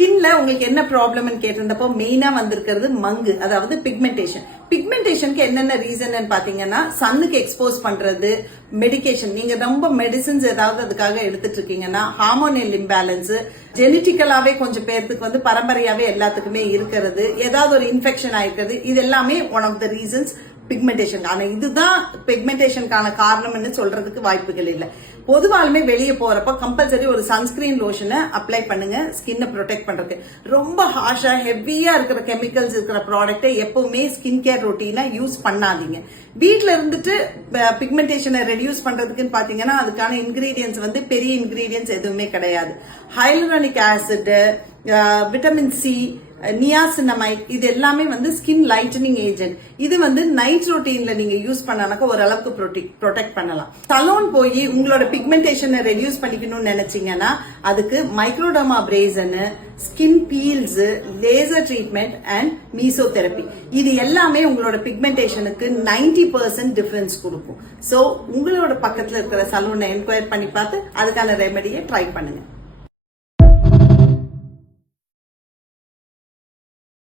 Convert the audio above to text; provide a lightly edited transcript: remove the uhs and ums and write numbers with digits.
ஸ்கின்ல உங்களுக்கு என்ன ப்ராப்ளம்னு கேட்டிருந்தப்போ மெயினா வந்திருக்கிறது மங்கு, அதாவது பிக்மெண்டேஷன். பிக்மெண்டேஷனுக்கு என்னென்ன ரீசன் பாத்தீங்கன்னா, சன்னுக்கு எக்ஸ்போஸ் பண்றது, மெடிகேஷன், நீங்க ரொம்ப மெடிசின்ஸ் ஏதாவது அதுக்காக எடுத்துட்டு இருக்கீங்கன்னா, ஹார்மோனியல் இம்பேலன்ஸ், ஜெனட்டிக்கலாவே கொஞ்சம் பேருக்கு வந்து பரம்பரையாவே எல்லாத்துக்குமே இருக்கிறது, ஏதாவது ஒரு இன்ஃபெக்ஷன் ஆயிருக்கிறது, இது எல்லாமே one of the reasons pigmentation. ஆனா இதுதான் பிக்மெண்டேஷனுக்கான காரணம்னு சொல்றதுக்கு வாய்ப்புகள் இல்லை. பொதுவாலுமே வெளியே போறப்ப கம்பல்சரி ஒரு சன்ஸ்கிரீன் லோஷனை அப்ளை பண்ணுங்க, ஸ்கின்னை ப்ரொடெக்ட் பண்றதுக்கு. ரொம்ப ஹார்ஷா ஹெவியா இருக்கிற கெமிக்கல்ஸ் இருக்கிற ப்ராடக்ட்டை எப்பவுமே ஸ்கின் கேர் ரொட்டீனா யூஸ் பண்ணாதீங்க. வீட்டுல இருந்துட்டு பிக்மெண்டேஷனை ரெடியூஸ் பண்றதுக்குன்னு பாத்தீங்கன்னா அதுக்கான இன்கிரீடியன்ஸ் வந்து பெரிய இன்கிரீடியன்ஸ் எதுவுமே கிடையாது. Hyaluronic acid, vitamin C, niacinamide, இது எல்லாமே வந்து ஸ்கின் லைட்டனிங் ஏஜென்ட். இது வந்து நைட் ரொட்டீன்ல நீங்க யூஸ் பண்ணாக்க ஓரளவுக்கு ப்ரொடெக்ட் பண்ணலாம். சலூன் போய் உங்களோட பிக்மெண்டேஷனை ரெடியூஸ் பண்ணிக்கணும்னு நினைச்சீங்கன்னா அதுக்கு microdermabrasion, skin peels, laser treatment and mesotherapy, இது எல்லாமே உங்களோட பிக்மெண்டேஷனுக்கு 90% டிஃபரன்ஸ் கொடுக்கும். சோ உங்களோட பக்கத்துல இருக்கிற சலூனை என்கொயர் பண்ணி பார்த்து அதுக்கான ரெமெடியை ட்ரை பண்ணுங்க.